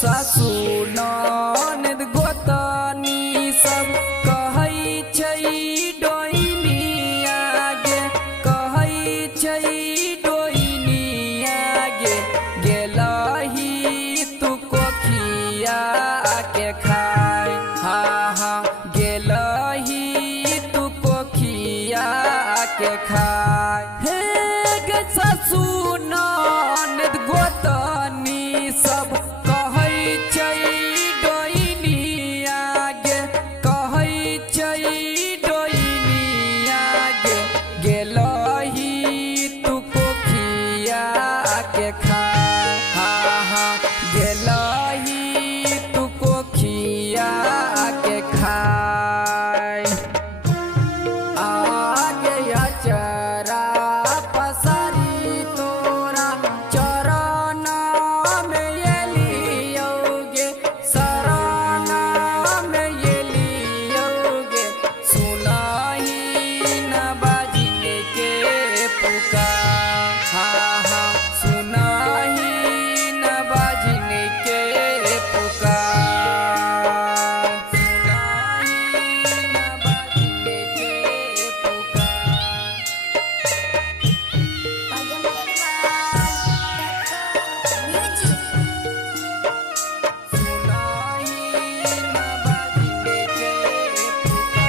सासु ननद गोतनी सब कहै छै डोइनिया गे, कहै छै डोइनिया गे, गेलही तू कोखिया के खाय। हा हा गेलही तू कोखिया के खाय। हे गे सासु ननद गोतनी सब कहै छै डोइनिया गे, कहै छै डोइनिया गे, गेलही तू कोखिया के खाय। हा हा गेलही तू कोखिया के खाय। आगे अचरा पसारी तोरा चरण में एलियोगे, शरण में एलियोगे, सुनहि न बाजिले के पुकार। हा हा सुनहि न बाजिले के पुकार, सुनहि न बाजिले के पुकार। सुनहि न बाजिले के पुकार।